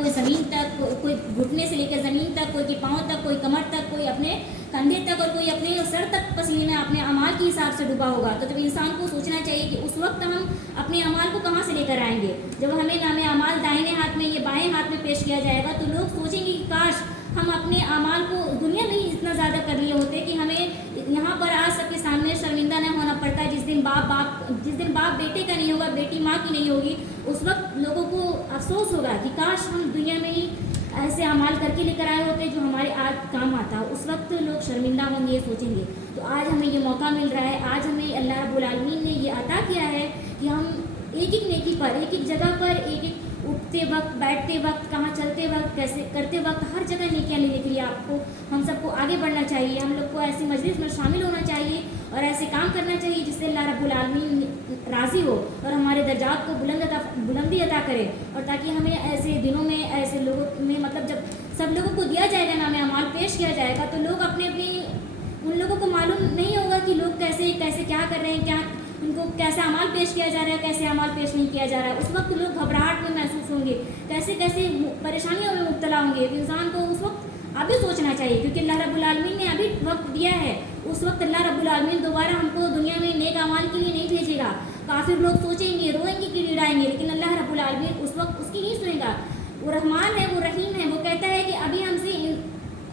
کوئی زمین تک، کوئی گھٹنے سے لے کر زمین تک، کوئی کے پاؤں تک، کوئی کمر تک، کوئی اپنے کندھے تک، اور کوئی اپنے سر تک پسینے اپنے اعمال کے حساب سے ڈوبا ہوگا. تو انسان کو سوچنا چاہیے کہ اس وقت ہم اپنے اعمال کو کہاں سے لے کر آئیں گے. جب ہمیں نام اعمال دائیں ہاتھ میں یا بائیں ہاتھ میں پیش کیا جائے گا تو لوگ سوچیں گے کہ کاش ہم اپنے اعمال کو دنیا میں ہی اتنا زیادہ کر لیے ہوتے کہ ہمیں یہاں پر آج سب کے سامنے شرمندہ نہ ہونا پڑتا. جس دن باپ بیٹے کا نہیں ہوگا، بیٹی ماں کی نہیں ہوگی، اس وقت لوگوں کو افسوس ہوگا کہ کاش ہم دنیا میں ہی ایسے اعمال کر کے لے کر آئے ہوتے جو ہمارے آج کام آتا. اس وقت لوگ شرمندہ ہوں گے، یہ سوچیں گے. تو آج ہمیں یہ موقع مل رہا ہے، آج ہمیں اللہ رب العالمین نے یہ عطا کیا ہے کہ ہم ایک ایک نیکی پر، ایک ایک جگہ پر، ایک ایک اٹھتے وقت، بیٹھتے وقت، کہاں چلتے وقت، کیسے کرتے وقت، ہر جگہ نیکیاں لینے کے لیے آپ کو، ہم سب کو آگے بڑھنا چاہیے. ہم لوگ کو ایسی مجلس میں شامل ہونا چاہیے اور ایسے کام کرنا چاہیے جس سے اللہ رب العالمین راضی ہو اور ہمارے درجات کو بلندی عطا کرے. اور تاکہ ہمیں ایسے دنوں میں، ایسے لوگوں میں، مطلب جب سب لوگوں کو دیا جائے گا نام اعمال پیش کیا جائے گا تو لوگ اپنے ان لوگوں کو معلوم نہیں ہوگا کہ لوگ کیسے کیا کر رہے ہیں، کیا ان کو کیسا اعمال پیش کیا جا رہا ہے، کیسے اعمال پیش نہیں کیا جا رہا ہے. اس وقت لوگ گھبراہٹ میں محسوس ہوں گے، کیسے پریشانیوں میں مبتلا ہوں گے. تو انسان کو اس وقت ابھی سوچنا چاہیے کیونکہ اللہ رب العالمین نے ابھی وقت دیا ہے. اس وقت اللہ رب العالمین دوبارہ ہم کو دنیا میں نیک اعمال کے لیے نہیں بھیجے گا. کافر لوگ سوچیں گے، روئیں گے، کڑکڑائیں گے، لیکن اللہ رب العالمین اس وقت اس کی نہیں سنے گا. وہ رحمان ہے، وہ رحیم ہے. وہ کہتا ہے کہ ابھی ہم سے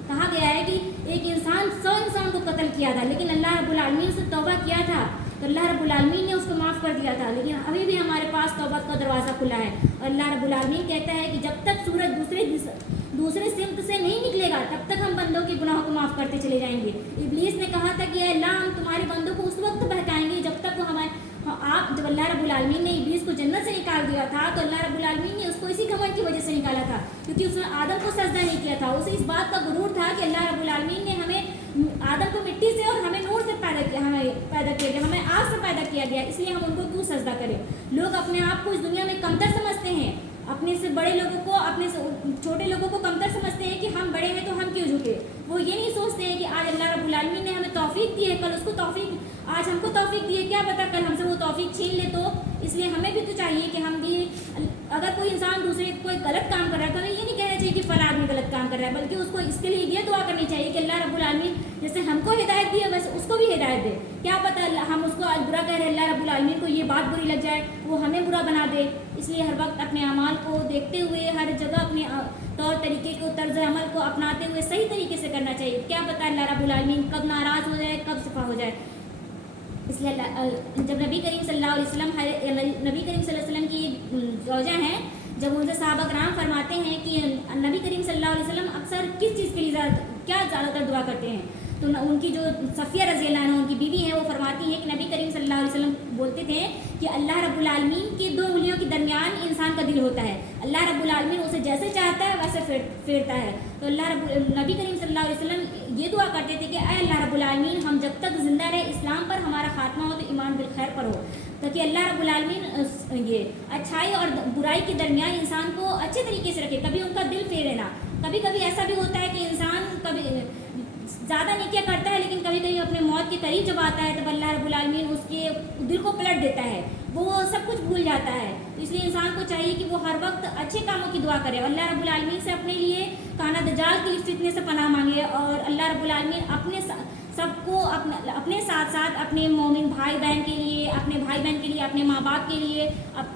کہا گیا ہے کہ ایک انسان 100 انسان کو قتل کیا تھا، لیکن اللہ رب العالمین سے توبہ کیا تھا تو اللہ رب العالمین نے اس کو معاف کر دیا تھا. لیکن ابھی بھی ہمارے پاس توبہ کا دروازہ کھلا ہے. اور اللہ رب العالمین کہتا ہے کہ جب تک سورج دوسرے سمت سے نہیں نکلے گا تب تک ہم بندوں کے گناہوں کو معاف کرتے چلے جائیں گے. ابلیس نے کہا تھا کہ اے اللہ، ہم تمہارے بندوں کو اس وقت بہکائیں گے جب تک وہ جب اللہ رب العالمین نے ابلیس کو جنت سے نکال دیا تھا تو اللہ رب العالمین نے اس کو اسی گھمنڈ کی وجہ سے نکالا تھا کیونکہ اس نے آدم کو سجدہ نہیں کیا تھا. اسے اس بات کا غرور تھا کہ اللہ رب العالمین نے ہمیں آدم کو مٹی سے اور ہمیں نور سے پیدا کیا گیا، ہمیں آگ سے پیدا کیا گیا، اس لیے ہم ان کو کیوں سجدہ کریں. لوگ اپنے آپ کو اس دنیا میں کمتر سمجھتے ہیں، اپنے سے بڑے لوگوں کو، اپنے سے چھوٹے لوگوں کو کمتر سمجھتے ہیں کہ ہم بڑے ہیں تو ہم کیوں جھکے. وہ یہ نہیں سوچتے ہیں کہ آج اللہ رب العالمین نے ہمیں توفیق دی ہے، کل اس کو آج ہم کو توفیق دی ہے، کیا پتہ کل ہم سے وہ توفیق چھین لے. تو اس لیے ہمیں بھی تو چاہیے کہ ہم بھی، اگر کوئی انسان دوسرے کوئی غلط کام کر رہا ہے تو ہمیں یہ نہیں کہنا چاہیے کہ فلاں آدمی غلط کام کر رہا ہے، بلکہ اس کو اس کے لیے یہ دعا کرنی چاہیے کہ اللہ رب العالمین جیسے ہم کو ہدایت دی ہے ویسے اس کو بھی ہدایت دے. کیا پتہ ہم اس کو برا کہہ رہے ہیں، اللہ رب العالمین کو یہ بات بری لگ جائے، وہ ہمیں برا بنا دے. اس لیے ہر وقت اپنے اعمال کو دیکھتے ہوئے، ہر جگہ اپنے طور طریقے کو، طرز عمل کو اپناتے ہوئے صحیح طریقے سے کرنا چاہیے. کیا پتہ اللہ رب العالمین کب ناراض ہو جائے، کب صفا ہو جائے. اس لیے جب نبی کریم صلی اللہ علیہ وسلم کی زوجہ ہیں، جب ان سے صحابہ کرام فرماتے ہیں کہ نبی کریم صلی اللہ علیہ وسلم اکثر کس چیز کے لیے کیا زیادہ تر دعا کرتے ہیں، تو ان کی جو صفیہ رضی اللہ عنہ ان کی بیوی ہیں وہ فرماتی ہیں کہ نبی کریم صلی اللہ علیہ وسلم بولتے تھے کہ اللہ رب العالمین کے 2 انگلیوں کے درمیان انسان کا دل ہوتا ہے، اللہ رب العالمین اسے جیسے چاہتا ہے ویسے پھیرتا ہے. تو نبی کریم صلی اللہ علیہ وسلم یہ دعا کرتے تھے کہ اے اللہ رب العالمین، ہم جب تک زندہ رہے اسلام پر ہمارا خاتمہ ہو تو ایمان بالخیر پر ہو، تاکہ اللہ رب العالمین یہ اچھائی اور برائی کے درمیان انسان کو اچھے طریقے سے رکھے، کبھی ان کا دل پھیرے نہ. کبھی کبھی ایسا بھی ہوتا ہے کہ انسان کبھی زیادہ نیکیاں کرتا ہے لیکن کبھی کبھی اپنے موت کے قریب جب آتا ہے تب اللہ رب العالمین اس کے دل کو پلٹ دیتا ہے، وہ سب کچھ بھول جاتا ہے. تو اس لیے انسان کو چاہیے کہ وہ ہر وقت اچھے کاموں کی دعا کرے، اللہ رب العالمین سے اپنے لیے کانا دجال کی فتنے سے پناہ مانگے، اور اللہ رب العالمین اپنے سب کو اپنے ساتھ ساتھ اپنے مومن بھائی بہن کے لیے، اپنے بھائی بہن کے لیے، اپنے ماں باپ کے لیے،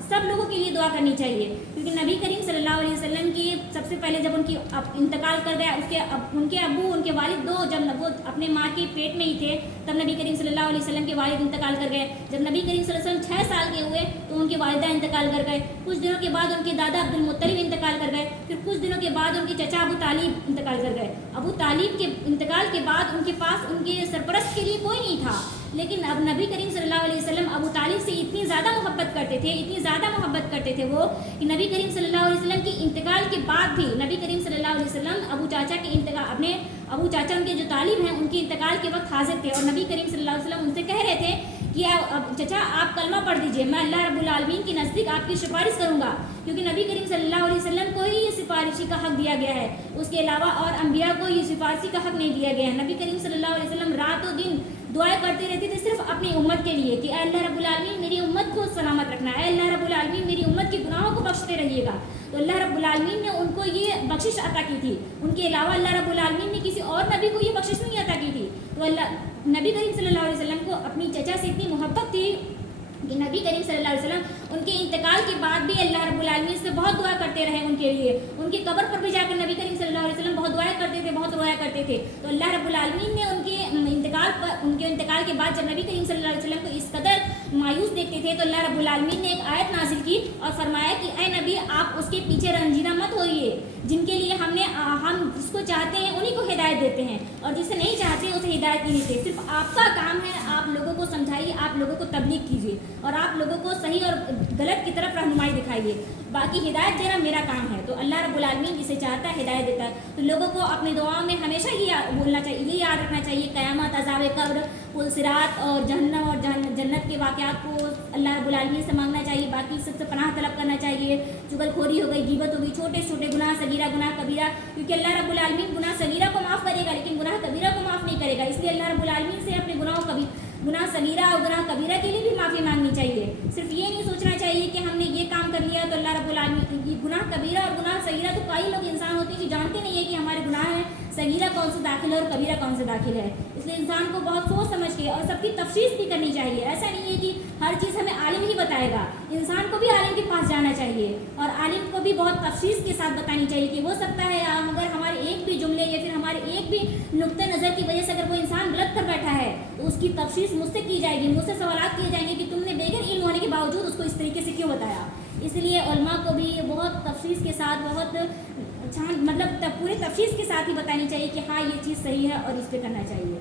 سب لوگوں کے لیے دعا کرنی چاہیے. کیونکہ نبی کریم صلی اللہ علیہ وسلم کی سب سے پہلے جب ان کی انتقال کر گیا، ان کے ابو، ان کے والد دو، جب وہ اپنے ماں کے پیٹ میں ہی تھے تب نبی کریم صلی اللہ علیہ وسلم کے والد انتقال کر گئے. جب نبی کریم صلی اللہ علیہ وسلم 6 سال کے ہوئے تو ان کی والدہ انتقال کر گئے. کچھ دنوں کے بعد ان کے دادا عبد المطلب انتقال کر گئے. پھر کچھ دنوں کے بعد ان کے چچا ابو طالب انتقال کر گئے. ابو طالب کے انتقال کے بعد ان کے پاس ان کے سرپرست کے لیے کوئی نہیں تھا، لیکن اب نبی کریم صلی اللہ علیہ وسلم ابو طالب سے اتنی زیادہ محبت کرتے تھے وہ کہ نبی کریم صلی اللہ علیہ وسلم کے انتقال کے بعد بھی نبی کریم صلی اللہ علیہ وسلم ابو چاچا ان کے جو طالب ہیں ان کے انتقال کے وقت حاضر تھے، اور نبی کریم صلی اللہ علیہ وسلم ان سے کہہ رہے تھے کہ چچا آپ کلمہ پڑھ دیجئے، میں اللہ رب العالمین کے نزدیک آپ کی سفارش کروں گا. کیونکہ نبی کریم صلی اللہ علیہ وسلم کو ہی یہ سفارشی کا حق دیا گیا ہے، اس کے علاوہ اور انبیاء کو یہ سفارشی کا حق نہیں دیا گیا ہے. نبی کریم صلی اللہ علیہ وسلم رات و دن دعائیں کرتے رہتے تھے صرف اپنی امت کے لیے کہ اے اللہ رب العالمین میری امت کو سلامت رکھنا، اے اللہ رب العالمین میری امت کے گناہوں کو بخشتے رہیے گا. تو اللہ رب العالمین نے ان کو یہ بخشش عطا کی تھی. ان کے علاوہ اللہ رب العالمین نے کسی اور نبی کو یہ بخشش نہیں عطا کی تھی. تو اللہ نبی کریم صلی اللہ علیہ وسلم کو اپنی چچا سے اتنی محبت تھی کہ نبی کریم صلی اللہ علیہ وسلم ان کے انتقال کے بعد بھی اللہ رب العالمین سے بہت دعا کرتے رہے ان کے لیے. ان کی قبر پر بھی جا کر نبی کریم صلی اللہ علیہ وسلم بہت دعائیں کرتے تھے، بہت رویا کرتے تھے. تو اللہ رب العالمین نے ان کے انتقال کے بعد جب نبی کریم صلی اللہ علیہ وسلم کو اس قدر مایوس دیکھتے تھے تو اللہ رب العالمین نے ایک آیت نازل کی اور فرمایا کہ اے نبی آپ اس کے پیچھے رنجیدہ مت ہوئیے، جن کے لیے ہم جس کو چاہتے ہیں انہی کو ہدایت دیتے ہیں اور جسے نہیں چاہتے اسے ہدایت نہیں دیتے. صرف آپ کا کام ہے آپ لوگوں کو سمجھائیے، آپ لوگوں کو تبلیغ کیجیے اور آپ لوگوں کو صحیح اور غلط کی طرف رہنمائی دکھائیے. باقی ہدایت دینا میرا کام ہے. تو اللہ رب العالمین جسے چاہتا ہے ہدایت دیتا ہے. تو لوگوں کو اپنی دعاؤں میں ہمیشہ یہ بولنا چاہیے، یہ یاد رکھنا چاہیے قیامت، عذاب قبر، پل صراط اور جہنم اور جنت کے واقعات کو اللہ رب العالمین سے مانگنا چاہیے. باقی سب سے پناہ طلب کرنا چاہیے. چغل خوری ہو گئی، غیبت ہو گئی، چھوٹے چھوٹے گناہ، صغیرہ گناہ، کبیرہ، کیونکہ اللہ رب العالمین گناہ صغیرہ کو معاف کرے گا لیکن گناہ کبیرہ کو معاف نہیں کرے گا. اس لیے اللہ رب العالمین سے اپنے گناہ صغیرہ اور گناہ کبیرہ کے لیے بھی معافی مانگنی چاہیے. صرف یہ نہیں سوچنا چاہیے کہ ہم نے یہ کام کر لیا تو اللہ رب العالمین گناہ کبیرہ اور گناہ صغیرہ، تو کئی لوگ انسان ہوتے ہیں جو جانتے نہیں ہے کہ ہمارے گناہ ہیں صغیرہ کون سے داخل ہے اور کبیرہ کون سے داخل ہے. اس لیے انسان کو بہت سوچ سمجھ کے اور سب کی تفصیل بھی کرنی چاہیے. ایسا نہیں ہے کہ ہر چیز ہمیں عالم ہی بتائے گا، انسان کو بھی عالم کے پاس جانا چاہیے اور عالم کو بھی بہت تفصیل کے ساتھ بتانی چاہیے کہ ہو سکتا ہے اگر ہمارے ایک بھی جملے یا پھر ہمارے ایک بھی نقطۂ نظر کی وجہ سے اگر کوئی انسان غلط کر بیٹھا ہے تو اس کی تفصیل مجھ سے کی جائے گی، مجھ سے سوالات کیے جائیں گے کہ تم نے بغیر علم ہونے کے باوجود اس کو اس طریقے سے کیوں بتایا. اس لیے علماء کو بھی بہت تفصیل کے ساتھ بہت پورے تفصیل کے ساتھ ہی بتانی چاہیے کہ ہاں یہ چیز صحیح ہے اور اس پہ کرنا چاہیے.